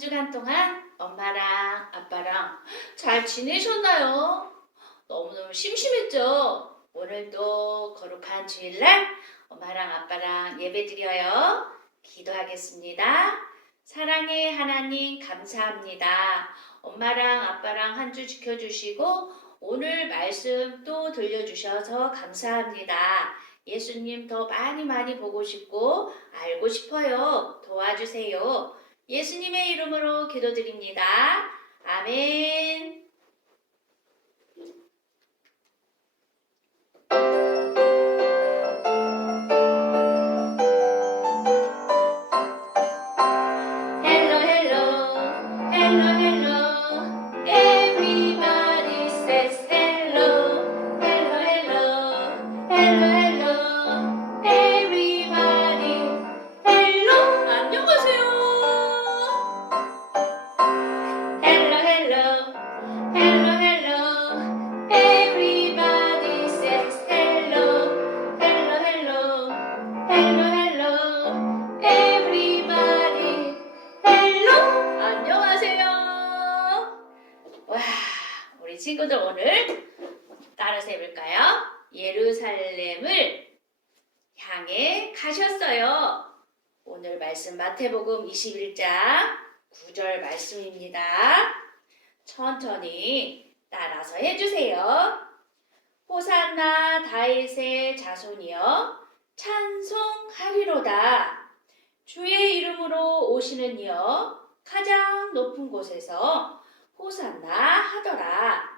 주간 동안 엄마랑 아빠랑 잘 지내셨나요? 너무너무 심심했죠? 오늘도 거룩한 주일날 엄마랑 아빠랑 예배드려요. 기도하겠습니다. 사랑의 하나님 감사합니다. 엄마랑 아빠랑 한 주 지켜주시고 오늘 말씀 또 들려주셔서 감사합니다. 예수님 더 많이 보고 싶고 알고 싶어요. 도와주세요. 예수님의 이름으로 기도드립니다. 아멘. Hello, hello, hello, hello. Everybody says hello, hello, hello, hello, hello. Everybody, hello. 안녕하세요. Hello, hello, hello, hello. Everybody says hello, hello, hello, hello, hello. Everybody, hello. 안녕하세요. 와, 우리 친구들 오늘 따라서 해볼까요? 예루살렘을 향해 가셨어요. 오늘 말씀 마태복음 21장 9절 말씀입니다. 천천히 따라서 해주세요. 호산나 다윗의 자손이여 찬송하리로다. 주의 이름으로 오시는 이여 가장 높은 곳에서 호산나 하더라.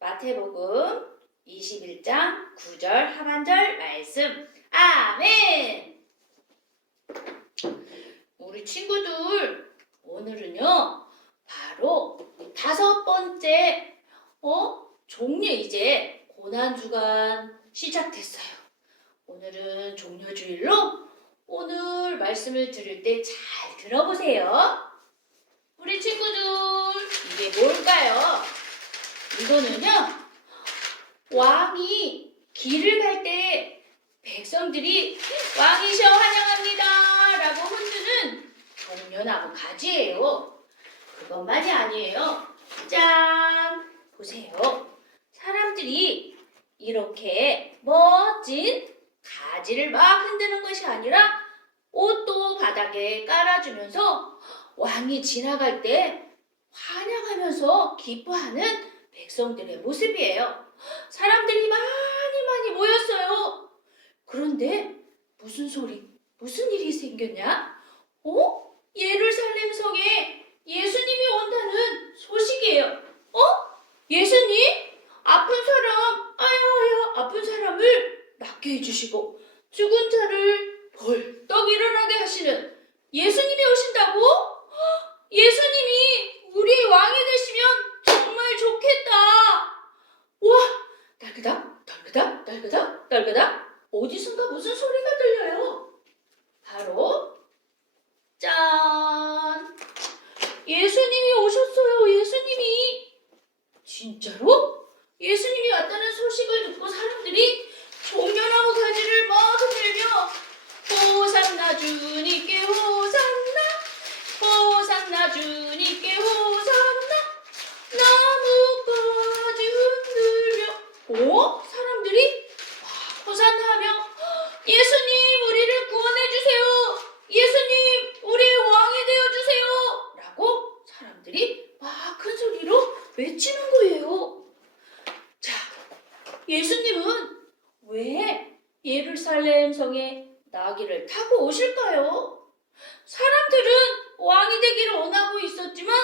마태복음 21장 9절 하반절 말씀. 아멘. 우리 친구들 오늘은요 바로 5번째 종려 이제 고난주간 시작됐어요. 오늘은 종려주일로 오늘 말씀을 들을 때 잘 들어보세요. 우리 친구들 이게 뭘까요? 이거는요 왕이 길을 갈 때 백성들이 왕이셔 환영합니다 라고 흔드는 종려나무 가지예요. 그것만이 아니에요. 짠! 보세요. 사람들이 이렇게 멋진 가지를 막 흔드는 것이 아니라 옷도 바닥에 깔아주면서 왕이 지나갈 때 환영하면서 기뻐하는 백성들의 모습이에요. 사람들이 많이 모였어요. 그런데 무슨 일이 생겼냐? 예루살렘 성에 예수님이 온다는 소식이에요. 예수님? 아픈 사람을 낫게 해주시고 죽은 자를 벌떡 일어나게 하시는 예수님이 오신다고? 예수님이 우리의 왕이 되시면 정말 좋겠다. 와, 딸그닥 어디선가 무슨 소리가 들려요. 바로 짠! 예수님이 오셨어요. 예수님이. 진짜로? 예수님이 왔다는 소식을 듣고 사람들이 종려나무 가지를 막 흔들며 호산나 주님께 호산나, 호산나 주님께 호산나, 나무까지 흔들며 사람들이 호산나 하며 예수님 우리를 구원해 주세요. 예수님 우리의 왕이 되어주세요 라고 사람들이 막 큰 소리로 외치는 거예요. 자, 예수님은 왜 예루살렘 성에 나귀를 타고 오실까요? 사람들은 왕이 되기를 원하고 있었지만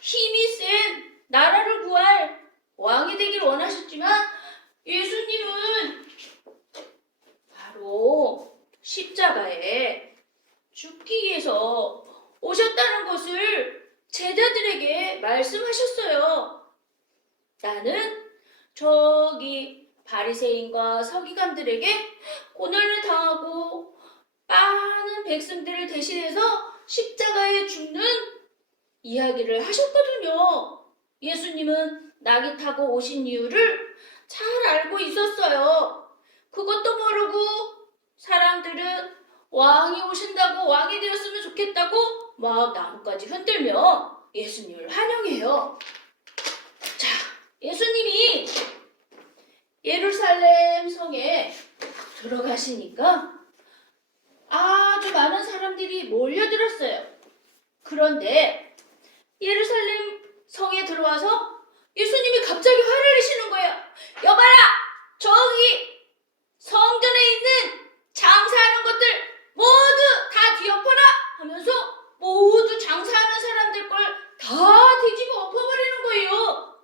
힘이 센 나라를 구할 왕이 되기를 원하셨지만 예수님은 바로 십자가에 죽기 위해서 오셨다는 것을 제자들에게 말씀하셨어요. 나는 저기 바리새인과 서기관들에게 고난을 당하고 많은 백성들을 대신해서 십자가에 죽는 이야기를 하셨거든요. 예수님은 나귀 타고 오신 이유를 잘 알고 있었어요. 그것도 모르고 사람들은 왕이 오신다고, 왕이 되었으면 좋겠다고 막 나뭇가지 흔들며 예수님을 환영해요. 자, 예수님이 예루살렘 성에 들어가시니까 아주 많은 사람들이 몰려들었어요. 그런데 예루살렘 성에 들어와서 예수님이 갑자기 화를 내시는 거예요. 여봐라! 저기 성전에 있는 장사하는 것들 모두 다 뒤엎어라! 하면서 모두 장사하는 사람들 걸 다 뒤집어 엎어버리는 거예요.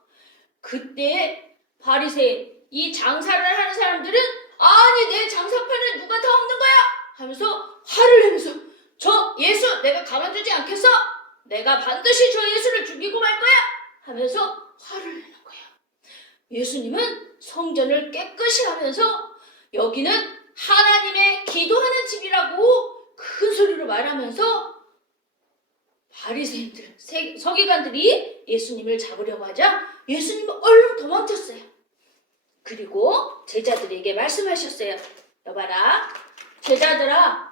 그때 바리새인, 이 장사를 하는 사람들은 아니 내 장사판을 누가 다 엎는 거야? 하면서 화를 내면서 저 예수 내가 가만두지 않겠어? 내가 반드시 저 예수를 죽이고 말 거야! 하면서 화를 내는 거예요. 예수님은 성전을 깨끗이 하면서 여기는 하나님의 기도하는 집이라고 큰 소리로 말하면서 바리새인들, 서기관들이 예수님을 잡으려고 하자 예수님은 얼른 도망쳤어요. 그리고 제자들에게 말씀하셨어요. 여봐라, 제자들아,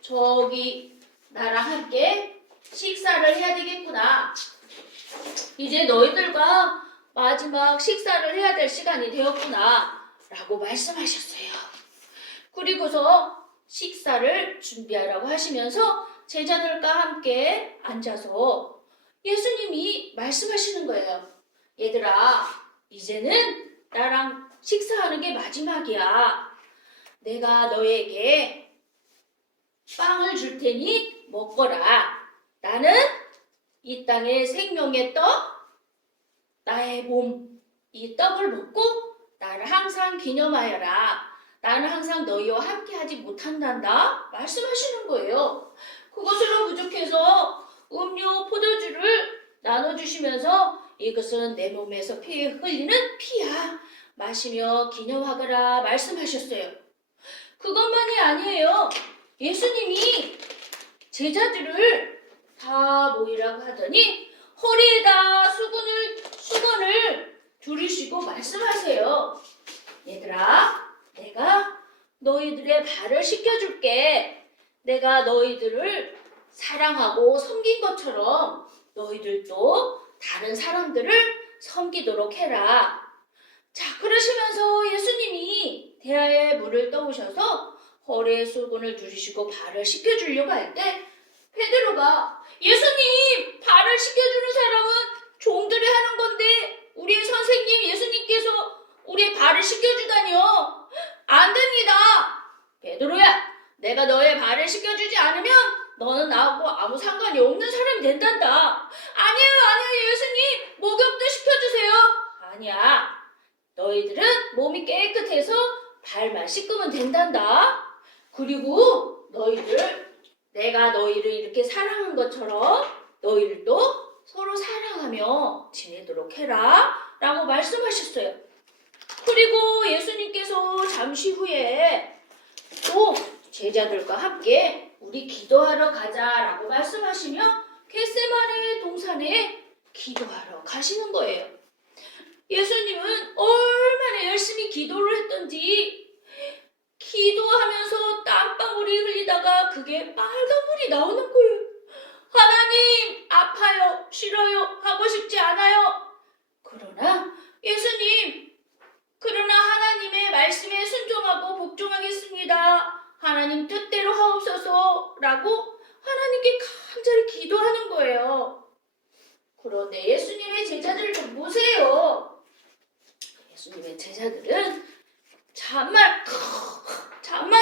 저기 나랑 함께 식사를 해야 되겠구나. 이제 너희들과 마지막 식사를 해야 될 시간이 되었구나 라고 말씀하셨어요. 그리고서 식사를 준비하라고 하시면서 제자들과 함께 앉아서 예수님이 말씀하시는 거예요. 얘들아, 이제는 나랑 식사하는 게 마지막이야. 내가 너에게 빵을 줄 테니 먹거라. 나는 이 땅의 생명의 떡, 나의 몸, 이 떡을 먹고 나를 항상 기념하여라. 나는 항상 너희와 함께하지 못한단다. 말씀하시는 거예요. 그것으로 부족해서 음료, 포도주를 나눠주시면서 이것은 내 몸에서 피 흘리는 피야. 마시며 기념하거라 말씀하셨어요. 그것만이 아니에요. 예수님이 제자들을 다 모이라고 하더니 허리에다 수건을 두르시고 말씀하세요. 얘들아, 내가 너희들의 발을 씻겨줄게. 내가 너희들을 사랑하고 섬긴 것처럼 너희들도 다른 사람들을 섬기도록 해라. 자, 그러시면서 예수님이 대야에 물을 떠오셔서 허리에 수건을 두르시고 발을 씻겨주려고 할 때 베드로가 예수님, 발을 씻겨주는 사람은 종들이 하는 건데 우리의 선생님 예수님께서 우리의 발을 씻겨주다니요. 안 됩니다. 베드로야, 내가 너의 발을 씻겨주지 않으면 너는 나하고 아무 상관이 없는 사람이 된단다. 아니에요 예수님, 목욕도 시켜주세요. 아니야, 너희들은 몸이 깨끗해서 발만 씻으면 된단다. 그리고 내가 너희를 이렇게 사랑한 것처럼 너희들도 서로 사랑하며 지내도록 해라 라고 말씀하셨어요. 그리고 예수님께서 잠시 후에 또 제자들과 함께 우리 기도하러 가자라고 말씀하시며 겟세마네 동산에 기도하러 가시는 거예요. 예수님은 얼마나 열심히 기도를 했던지 기도하면서 땀방울이 흘리다가 그게 빨간물이 나오는 거예요. 하나님, 아파요, 싫어요, 하고 싶지 않아요. 그러나 하나님의 말씀에 순종하고 복종하겠습니다. 하나님 뜻대로 하옵소서 라고 하나님께 간절히 기도하는 거예요. 그런데 예수님의 제자들을 좀 보세요. 예수님의 제자들은 잠만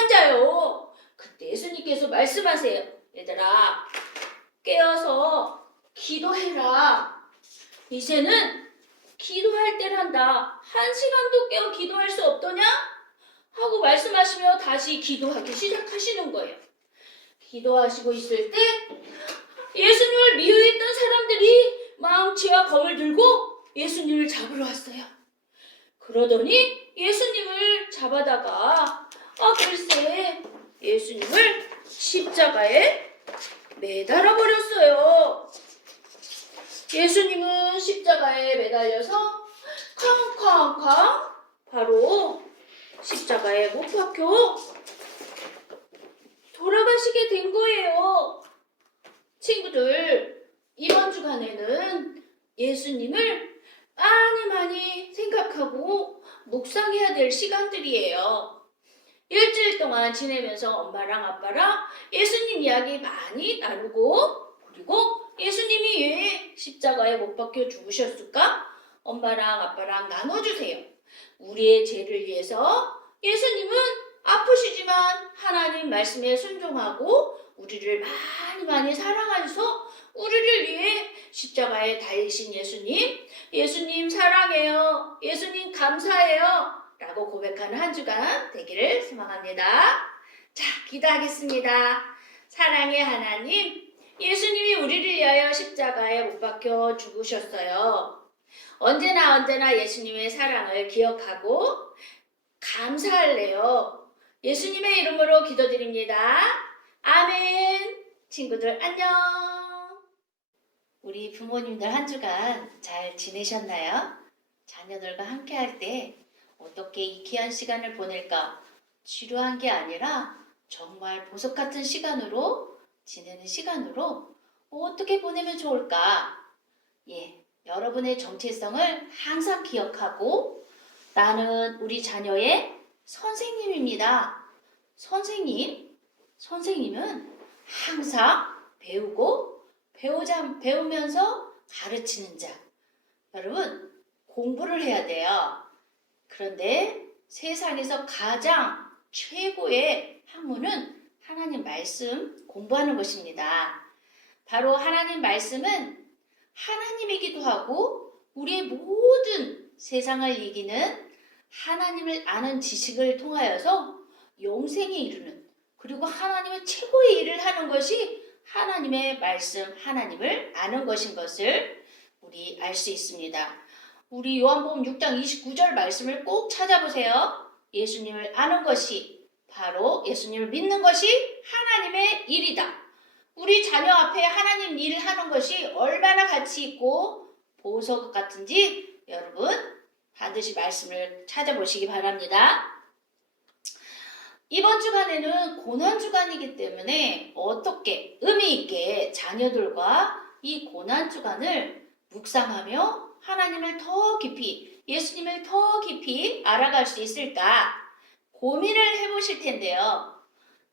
자요. 그때 예수님께서 말씀하세요. 얘들아, 깨어서 기도해라. 이제는 기도할 때란다. 1시간도 깨어 기도할 수 없더냐? 하고 말씀하시며 다시 기도하기 시작하시는 거예요. 기도하시고 있을 때 예수님을 미워했던 사람들이 망치와 검을 들고 예수님을 잡으러 왔어요. 그러더니 예수님을 잡아다가 글쎄 예수님을 십자가에 매달아 버렸어요. 예수님은 십자가에 매달려서 쾅쾅쾅 바로 십자가에 못 박혀 된 거예요. 친구들, 이번 주간에는 예수님을 많이 많이 생각하고 묵상해야 될 시간들이에요. 일주일 동안 지내면서 엄마랑 아빠랑 예수님 이야기 많이 나누고, 그리고 예수님이 왜 십자가에 못 박혀 죽으셨을까? 엄마랑 아빠랑 나눠주세요. 우리의 죄를 위해서 예수님은 아프시지만 하나님 말씀에 순종하고 우리를 많이 많이 사랑하셔서 우리를 위해 십자가에 달리신 예수님 사랑해요. 예수님 감사해요. 라고 고백하는 한 주간 되기를 소망합니다. 자, 기도하겠습니다. 사랑의 하나님, 예수님이 우리를 위하여 십자가에 못 박혀 죽으셨어요. 언제나 예수님의 사랑을 기억하고 감사할래요. 예수님의 이름으로 기도드립니다. 아멘. 친구들 안녕. 우리 부모님들 한 주간 잘 지내셨나요? 자녀들과 함께 할 때 어떻게 이 귀한 시간을 보낼까? 지루한 게 아니라 정말 보석 같은 시간으로 지내는 시간으로 어떻게 보내면 좋을까? 여러분의 정체성을 항상 기억하고 나는 우리 자녀의 선생님입니다. 선생님은 항상 배우고 배우면서 가르치는 자. 여러분, 공부를 해야 돼요. 그런데 세상에서 가장 최고의 학문은 하나님 말씀 공부하는 것입니다. 바로 하나님 말씀은 하나님이기도 하고 우리의 모든 세상을 이기는 하나님을 아는 지식을 통하여서 영생에 이르는, 그리고 하나님의 최고의 일을 하는 것이 하나님의 말씀, 하나님을 아는 것인 것을 우리 알 수 있습니다. 우리 요한복음 6장 29절 말씀을 꼭 찾아보세요. 예수님을 아는 것이 바로 예수님을 믿는 것이 하나님의 일이다. 우리 자녀 앞에 하나님 일을 하는 것이 얼마나 가치 있고 보석 같은지 여러분 반드시 말씀을 찾아보시기 바랍니다. 이번 주간에는 고난주간이기 때문에 어떻게 의미 있게 자녀들과 이 고난주간을 묵상하며 하나님을 더 깊이, 예수님을 더 깊이 알아갈 수 있을까 고민을 해보실 텐데요.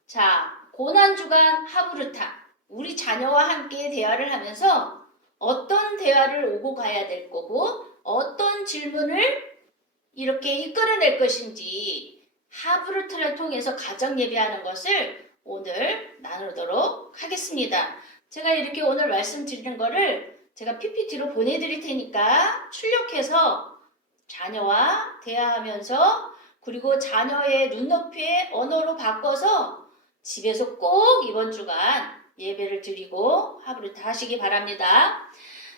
자, 고난주간 하부르타, 우리 자녀와 함께 대화를 하면서 어떤 대화를 오고 가야 될 거고 어떤 질문을 이렇게 이끌어낼 것인지 하부르타를 통해서 가정 예배하는 것을 오늘 나누도록 하겠습니다. 제가 이렇게 오늘 말씀드리는 거를 제가 PPT로 보내드릴 테니까 출력해서 자녀와 대화하면서 그리고 자녀의 눈높이의 언어로 바꿔서 집에서 꼭 이번 주간 예배를 드리고 하부르타 하시기 바랍니다.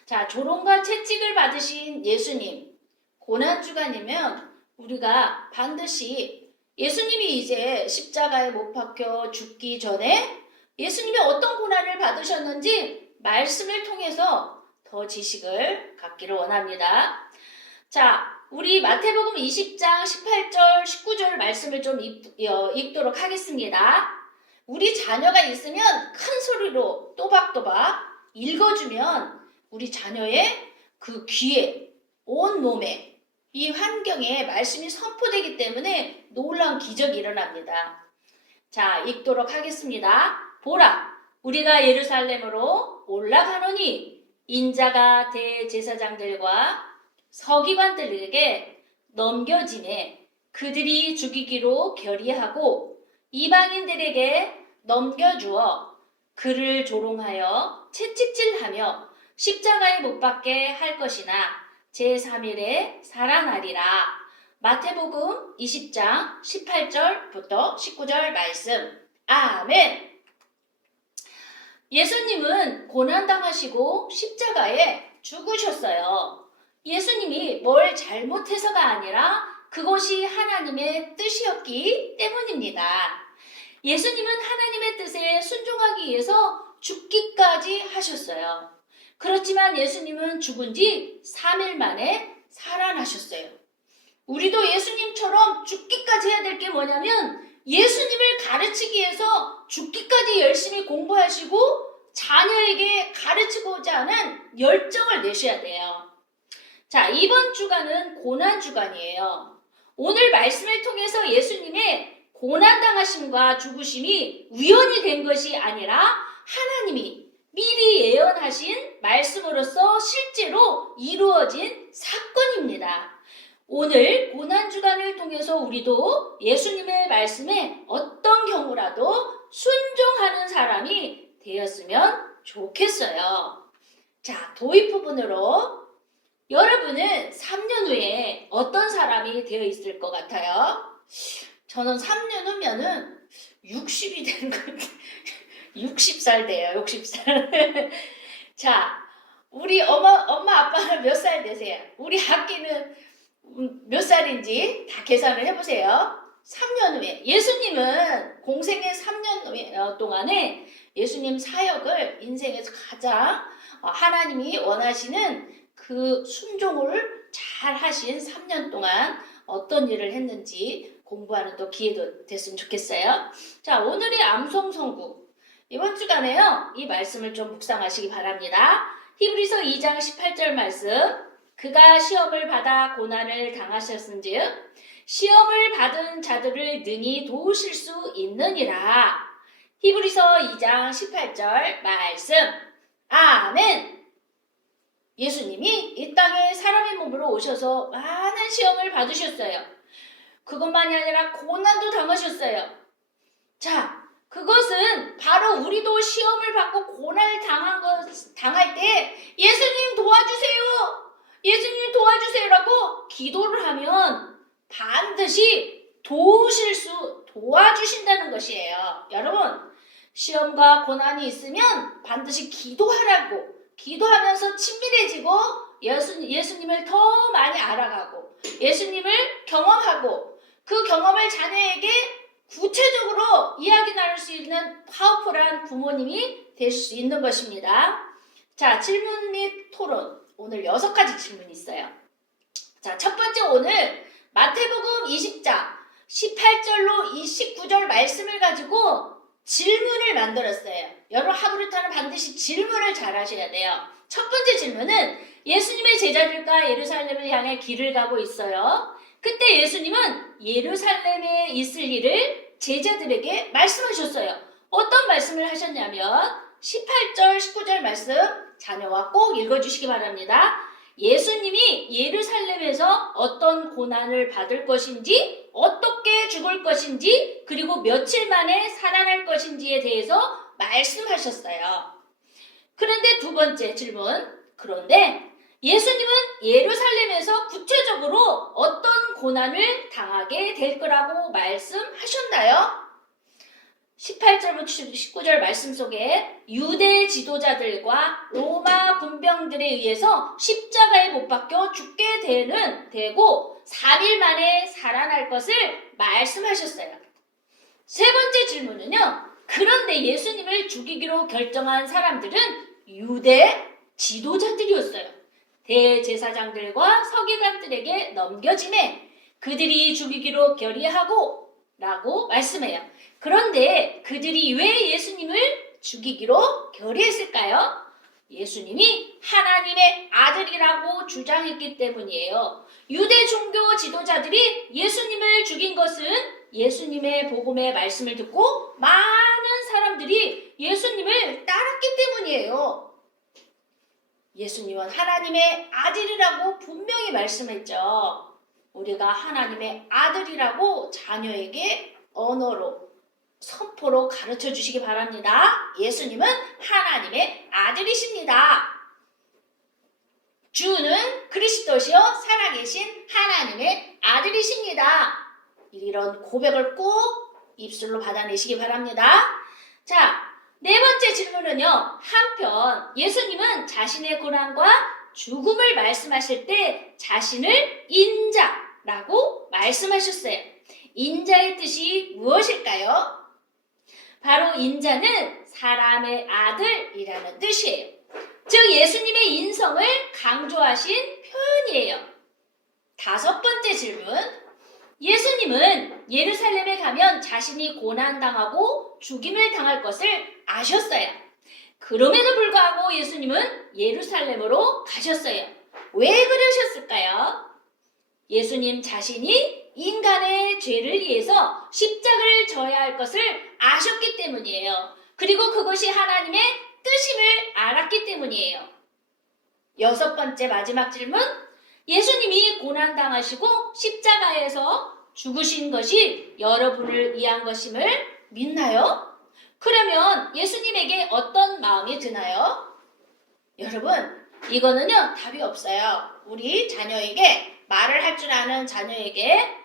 자, 조롱과 채찍을 받으신 예수님, 고난주간이면 우리가 반드시 예수님이 이제 십자가에 못 박혀 죽기 전에 예수님이 어떤 고난을 받으셨는지 말씀을 통해서 더 지식을 갖기를 원합니다. 자, 우리 마태복음 20장 18절 19절 말씀을 좀 읽도록 하겠습니다. 우리 자녀가 있으면 큰 소리로 또박또박 읽어주면 우리 자녀의 그 귀에, 온 몸에, 이 환경에 말씀이 선포되기 때문에 놀라운 기적이 일어납니다. 자, 읽도록 하겠습니다. 보라, 우리가 예루살렘으로 올라가노니 인자가 대제사장들과 서기관들에게 넘겨지매 그들이 죽이기로 결의하고 이방인들에게 넘겨주어 그를 조롱하여 채찍질하며 십자가에 못 박게 할 것이나 제3일에 살아나리라. 마태복음 20장 18절부터 19절 말씀. 아멘. 예수님은 고난당하시고 십자가에 죽으셨어요. 예수님이 뭘 잘못해서가 아니라 그것이 하나님의 뜻이었기 때문입니다. 예수님은 하나님의 뜻에 순종하기 위해서 죽기까지 하셨어요. 그렇지만 예수님은 죽은 지 3일 만에 살아나셨어요. 우리도 예수님처럼 죽기까지 해야 될 게 뭐냐면 예수님을 가르치기 위해서 죽기까지 열심히 공부하시고 자녀에게 가르치고자 하는 열정을 내셔야 돼요. 자, 이번 주간은 고난주간이에요. 오늘 말씀을 통해서 예수님의 고난당하심과 죽으심이 우연이 된 것이 아니라 하나님이 미리 예언하신 말씀으로서 실제로 이루어진 사건입니다. 오늘 고난주간을 통해서 우리도 예수님의 말씀에 어떤 경우라도 순종하는 사람이 되었으면 좋겠어요. 자, 도입 부분으로 여러분은 3년 후에 어떤 사람이 되어 있을 것 같아요? 저는 3년 후면은 60이 되는 것 같아요. 60살 돼요, 60살. 자, 우리 엄마, 아빠는 몇 살 되세요? 우리 아끼는 몇 살인지 다 계산을 해보세요. 3년 후에. 예수님은 공생의 3년 동안에 예수님 사역을 인생에서 가장 하나님이 원하시는 그 순종을 잘 하신 3년 동안 어떤 일을 했는지 공부하는 또 기회도 됐으면 좋겠어요. 자, 오늘의 암송선구. 이번 주간에요, 이 말씀을 좀 묵상하시기 바랍니다. 히브리서 2장 18절 말씀. 그가 시험을 받아 고난을 당하셨은즉 시험을 받은 자들을 능히 도우실 수 있느니라. 히브리서 2장 18절 말씀. 아멘. 예수님이 이 땅에 사람의 몸으로 오셔서 많은 시험을 받으셨어요. 그것만이 아니라 고난도 당하셨어요. 자, 그것은 바로 우리도 시험을 받고 고난을 당할 때 예수님 도와주세요. 예수님 도와주세요라고 기도를 하면 반드시 도와주신다는 것이에요. 여러분, 시험과 고난이 있으면 반드시 기도하면서 친밀해지고 예수님을 더 많이 알아가고 예수님을 경험하고 그 경험을 자녀에게 구체적으로 이야기 나눌 수 있는 파워풀한 부모님이 될 수 있는 것입니다. 자, 질문 및 토론. 오늘 6가지 질문이 있어요. 자, 첫 번째, 오늘 마태복음 20장 18절로 29절 말씀을 가지고 질문을 만들었어요. 여러분, 하브루타는 반드시 질문을 잘 하셔야 돼요. 첫 번째 질문은 예수님의 제자들과 예루살렘을 향해 길을 가고 있어요. 그때 예수님은 예루살렘에 있을 일을 제자들에게 말씀하셨어요. 어떤 말씀을 하셨냐면 18절, 19절 말씀 자녀와 꼭 읽어주시기 바랍니다. 예수님이 예루살렘에서 어떤 고난을 받을 것인지, 어떻게 죽을 것인지, 그리고 며칠 만에 살아날 것인지에 대해서 말씀하셨어요. 그런데 두 번째 질문. 그런데 예수님은 예루살렘에서 구체적으로 어떤 고난을 당하게 될 거라고 말씀하셨나요? 18절부터 19절 말씀 속에 유대 지도자들과 로마 군병들에 의해서 십자가에 못 박혀 죽게 되고 3일 만에 살아날 것을 말씀하셨어요. 세 번째 질문은요. 그런데 예수님을 죽이기로 결정한 사람들은 유대 지도자들이었어요. 대제사장들과 서기관들에게 넘겨지매 그들이 죽이기로 결의하고 라고 말씀해요. 그런데 그들이 왜 예수님을 죽이기로 결의했을까요? 예수님이 하나님의 아들이라고 주장했기 때문이에요. 유대 종교 지도자들이 예수님을 죽인 것은 예수님의 복음의 말씀을 듣고 많은 사람들이 예수님을 따랐기 때문이에요. 예수님은 하나님의 아들이라고 분명히 말씀했죠. 우리가 하나님의 아들이라고 자녀에게 언어로 선포로 가르쳐 주시기 바랍니다. 예수님은 하나님의 아들이십니다. 주는 그리스도시요 살아계신 하나님의 아들이십니다. 이런 고백을 꼭 입술로 받아내시기 바랍니다. 자, 네 번째 질문은요. 한편 예수님은 자신의 고난과 죽음을 말씀하실 때 자신을 인자라고 말씀하셨어요. 인자의 뜻이 무엇일까요? 바로 인자는 사람의 아들이라는 뜻이에요. 즉 예수님의 인성을 강조하신 표현이에요. 다섯 번째 질문. 예수님은 예루살렘에 가면 자신이 고난당하고 죽임을 당할 것을 아셨어요. 그럼에도 불구하고 예수님은 예루살렘으로 가셨어요. 왜 그러셨을까요? 예수님 자신이 인간의 죄를 위해서 십자가를 져야 할 것을 아셨기 때문이에요. 그리고 그것이 하나님의 뜻임을 알았기 때문이에요. 6번째 마지막 질문. 예수님이 고난당하시고 십자가에서 죽으신 것이 여러분을 위한 것임을 믿나요? 그러면 예수님에게 어떤 마음이 드나요? 여러분, 이거는요, 답이 없어요. 우리 자녀에게, 말을 할 줄 아는 자녀에게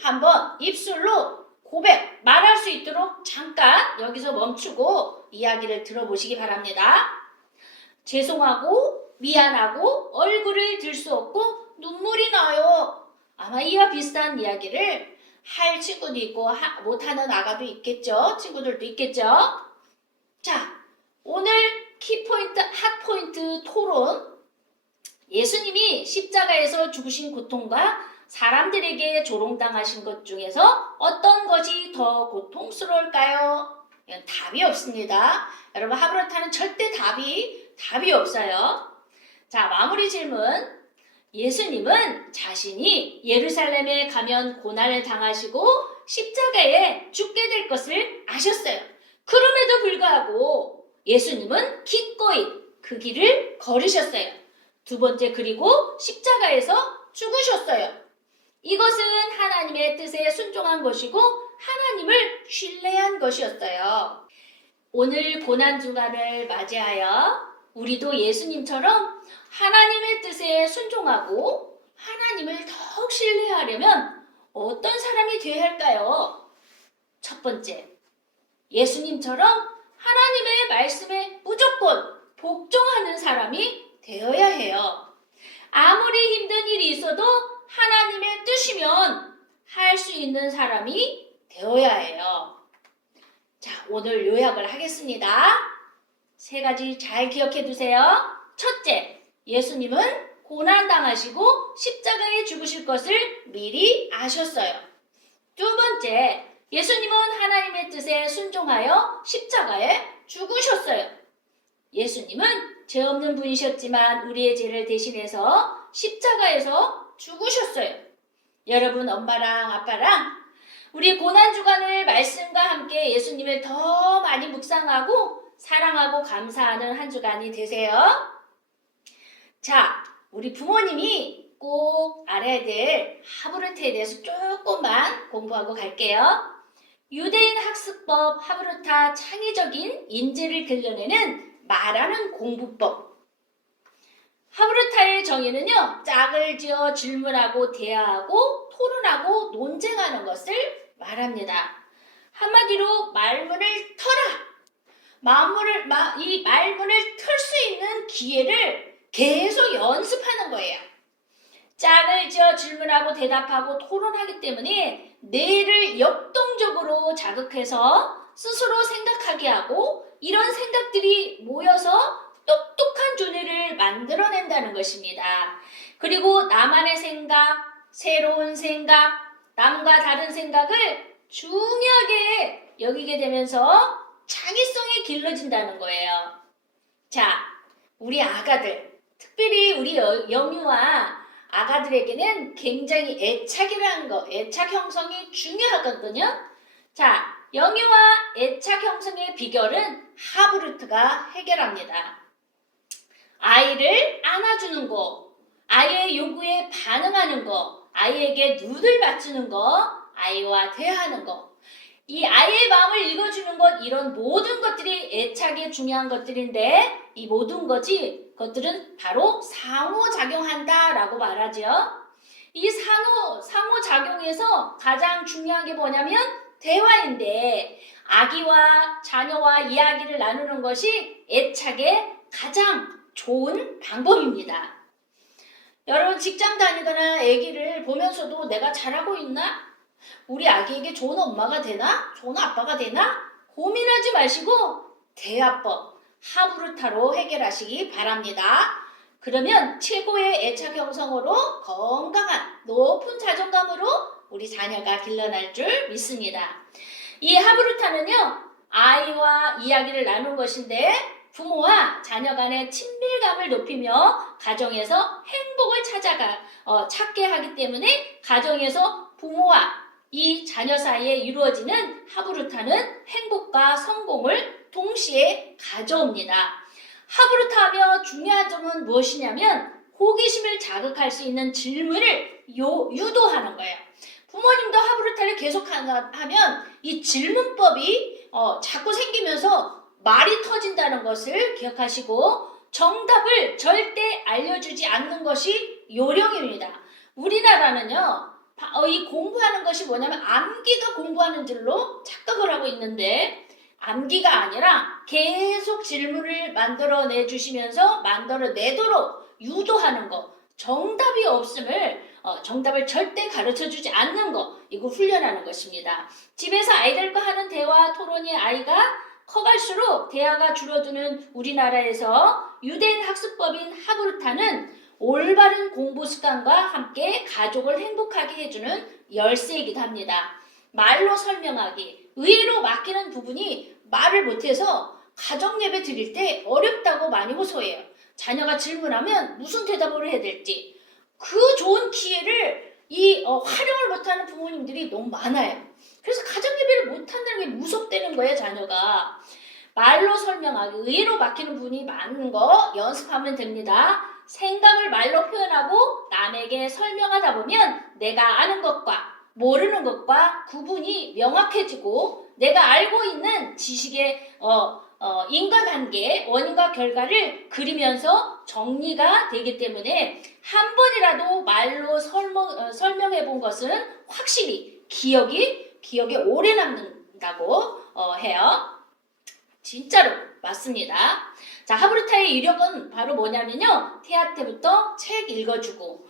한번 입술로 고백, 말할 수 있도록 잠깐 여기서 멈추고 이야기를 들어보시기 바랍니다. 죄송하고 미안하고 얼굴을 들 수 없고 눈물이 나요. 아마 이와 비슷한 이야기를 할 친구도 있고 못하는 아가도 있겠죠. 친구들도 있겠죠. 자, 오늘 키포인트, 핫포인트 토론. 예수님이 십자가에서 죽으신 고통과 사람들에게 조롱당하신 것 중에서 어떤 것이 더 고통스러울까요? 이건 답이 없습니다. 여러분, 하브르타는 절대 답이 없어요. 자, 마무리 질문. 예수님은 자신이 예루살렘에 가면 고난을 당하시고 십자가에 죽게 될 것을 아셨어요. 그럼에도 불구하고 예수님은 기꺼이 그 길을 걸으셨어요. 두 번째, 그리고 십자가에서 죽으셨어요. 이것은 하나님의 뜻에 순종한 것이고 하나님을 신뢰한 것이었어요. 오늘 고난주간을 맞이하여 우리도 예수님처럼 하나님의 뜻에 순종하고 하나님을 더욱 신뢰하려면 어떤 사람이 되어야 할까요? 첫 번째, 예수님처럼 하나님의 말씀에 무조건 복종하는 사람이 되어야 해요. 아무리 힘든 일이 있어도 하나님의 뜻이면 할 수 있는 사람이 되어야 해요. 자, 오늘 요약을 하겠습니다. 3가지 잘 기억해 두세요. 첫째, 예수님은 고난당하시고 십자가에 죽으실 것을 미리 아셨어요. 두 번째, 예수님은 하나님의 뜻에 순종하여 십자가에 죽으셨어요. 예수님은 죄 없는 분이셨지만 우리의 죄를 대신해서 십자가에서 죽으셨어요. 여러분, 엄마랑 아빠랑 우리 고난주간을 말씀과 함께 예수님을 더 많이 묵상하고 사랑하고 감사하는 한 주간이 되세요. 자, 우리 부모님이 꼭 알아야 될 하브르타에 대해서 조금만 공부하고 갈게요. 유대인 학습법 하브르타 창의적인 인재를 길러내는 말하는 공부법. 하브르타의 정의는요, 짝을 지어 질문하고 대화하고 토론하고 논쟁하는 것을 말합니다. 한마디로 말문을 터라. 이 말문을 틀 수 있는 기회를 계속 연습하는 거예요. 짝을 지어 질문하고 대답하고 토론하기 때문에 뇌를 역동적으로 자극해서 스스로 생각하게 하고 이런 생각들이 모여서 똑똑한 두뇌를 만들어낸다는 것입니다. 그리고 나만의 생각, 새로운 생각, 남과 다른 생각을 중요하게 여기게 되면서 창의성이 길러진다는 거예요. 자, 우리 아가들, 특별히 우리 영유아 아가들에게는 굉장히 애착 형성이 중요하거든요. 자, 영유아 애착 형성의 비결은 하브르트가 해결합니다. 아이를 안아주는 거, 아이의 요구에 반응하는 거, 아이에게 눈을 맞추는 거, 아이와 대화하는 거, 이 아이의 마음을 읽어주는 것, 이런 모든 것들이 애착에 중요한 것들인데 이 모든 것들은 바로 상호작용한다라고 말하죠. 이 상호작용에서 가장 중요한 게 뭐냐면 대화인데 아기와 자녀와 이야기를 나누는 것이 애착의 가장 좋은 방법입니다. 여러분, 직장 다니거나 아기를 보면서도 내가 잘하고 있나? 우리 아기에게 좋은 엄마가 되나? 좋은 아빠가 되나? 고민하지 마시고 대화법 하브르타로 해결하시기 바랍니다. 그러면 최고의 애착 형성으로 건강한 높은 자존감으로 우리 자녀가 길러날 줄 믿습니다. 이 하브루타는요, 아이와 이야기를 나눈 것인데 부모와 자녀 간의 친밀감을 높이며 가정에서 행복을 찾게 하기 때문에 가정에서 부모와 이 자녀 사이에 이루어지는 하브루타는 행복과 성공을 동시에 가져옵니다. 하브루타 하며 중요한 점은 무엇이냐면 호기심을 자극할 수 있는 질문을 유도하는 거예요. 부모님도 하브루타를 계속하면 이 질문법이 자꾸 생기면서 말이 터진다는 것을 기억하시고 정답을 절대 알려주지 않는 것이 요령입니다. 우리나라는요, 이 공부하는 것이 뭐냐면 암기가 공부하는 줄로 착각을 하고 있는데 암기가 아니라 계속 질문을 만들어내도록 유도하는 거, 정답이 없음을 정답을 절대 가르쳐주지 않는 거, 이거 훈련하는 것입니다. 집에서 아이들과 하는 대화, 토론이 아이가 커갈수록 대화가 줄어드는 우리나라에서 유대인 학습법인 하브루타는 올바른 공부 습관과 함께 가족을 행복하게 해주는 열쇠이기도 합니다. 말로 설명하기, 의외로 맡기는 부분이 말을 못해서 가정 예배 드릴 때 어렵다고 많이 호소해요. 자녀가 질문하면 무슨 대답을 해야 될지 그 좋은 기회를 활용을 못하는 부모님들이 너무 많아요. 그래서 가정 예배를 못한다는 게 무섭다는 거예요, 자녀가. 말로 설명하기, 의외로 막히는 부분이 많은 거 연습하면 됩니다. 생각을 말로 표현하고 남에게 설명하다 보면 내가 아는 것과 모르는 것과 구분이 명확해지고 내가 알고 있는 지식의 인과관계, 원인과 결과를 그리면서 정리가 되기 때문에 한 번이라도 말로 설명해 본 것은 확실히 기억에 오래 남는다고 해요. 진짜로 맞습니다. 자, 하브루타의 이력은 바로 뭐냐면요, 태아 때부터 책 읽어주고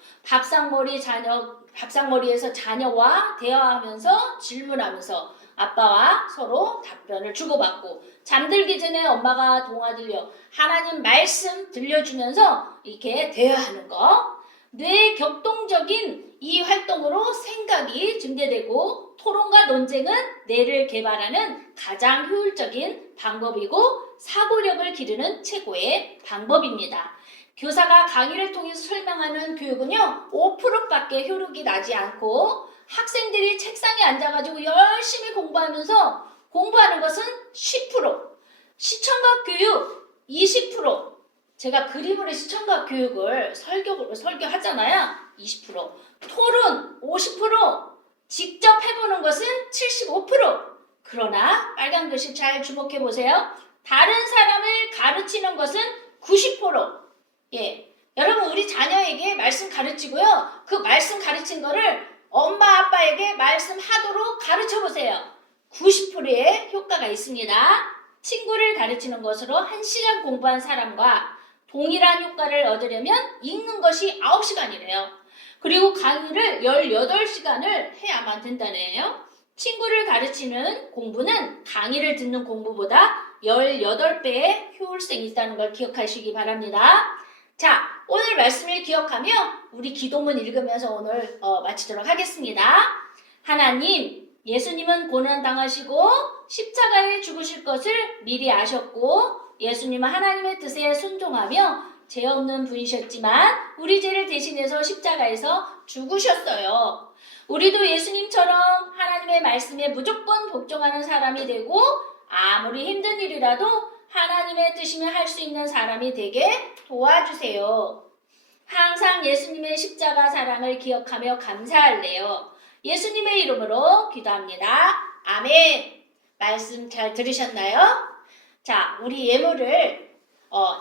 밥상머리에서 자녀와 대화하면서 질문하면서 아빠와 서로 답변을 주고받고 잠들기 전에 엄마가 동화 들려 하나님 말씀 들려주면서 이렇게 대화하는 거, 뇌 격동적인 이 활동으로 생각이 증대되고 토론과 논쟁은 뇌를 개발하는 가장 효율적인 방법이고 사고력을 기르는 최고의 방법입니다. 교사가 강의를 통해서 설명하는 교육은요, 5%밖에 효력이 나지 않고 학생들이 책상에 앉아가지고 열심히 공부하는 것은 10%, 시청각 교육 20%, 제가 그림으로 시청각 교육을 설교하잖아요. 20%, 토론 50%, 직접 해보는 것은 75%. 그러나 빨간 글씨 잘 주목해 보세요. 다른 사람을 가르치는 것은 90%. 예, 여러분 우리 자녀에게 말씀 가르치고요. 그 말씀 가르친 거를 엄마 아빠에게 말씀하도록 가르쳐 보세요. 90%의 효과가 있습니다. 친구를 가르치는 것으로 1시간 공부한 사람과 동일한 효과를 얻으려면 읽는 것이 9시간이래요. 그리고 강의를 18시간을 해야만 된다네요. 친구를 가르치는 공부는 강의를 듣는 공부보다 18배의 효율성이 있다는 걸 기억하시기 바랍니다. 자, 오늘 말씀을 기억하며 우리 기도문 읽으면서 오늘 마치도록 하겠습니다. 하나님, 예수님은 고난당하시고 십자가에 죽으실 것을 미리 아셨고 예수님은 하나님의 뜻에 순종하며 죄 없는 분이셨지만 우리 죄를 대신해서 십자가에서 죽으셨어요. 우리도 예수님처럼 하나님의 말씀에 무조건 복종하는 사람이 되고 아무리 힘든 일이라도 하나님의 뜻이면 할 수 있는 사람이 되게 도와주세요. 항상 예수님의 십자가 사랑을 기억하며 감사할래요. 예수님의 이름으로 기도합니다. 아멘. 말씀 잘 들으셨나요? 자, 우리 예물을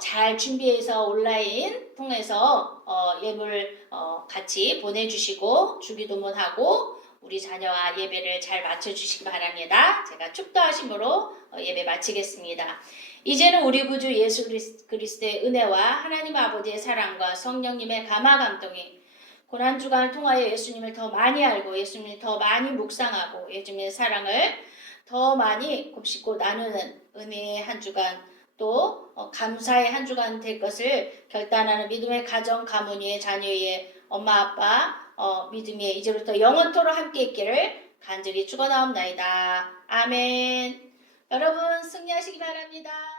잘 준비해서 온라인 통해서 예물 같이 보내주시고 주기도문하고 우리 자녀와 예배를 잘 마쳐주시기 바랍니다. 제가 축도하심으로 예배 마치겠습니다. 이제는 우리 구주 예수 그리스도의 은혜와 하나님 아버지의 사랑과 성령님의 감화감동이 고난주간을 통하여 예수님을 더 많이 알고 예수님을 더 많이 묵상하고 예수님의 사랑을 더 많이 곱씹고 나누는 은혜의 한 주간 또 감사의 한 주간 될 것을 결단하는 믿음의 가정 가문위의 자녀의 엄마 아빠 믿음이 이제부터 영원토록 함께 있기를 간절히 축원하옵나이다. 아멘. 여러분 승리하시기 바랍니다.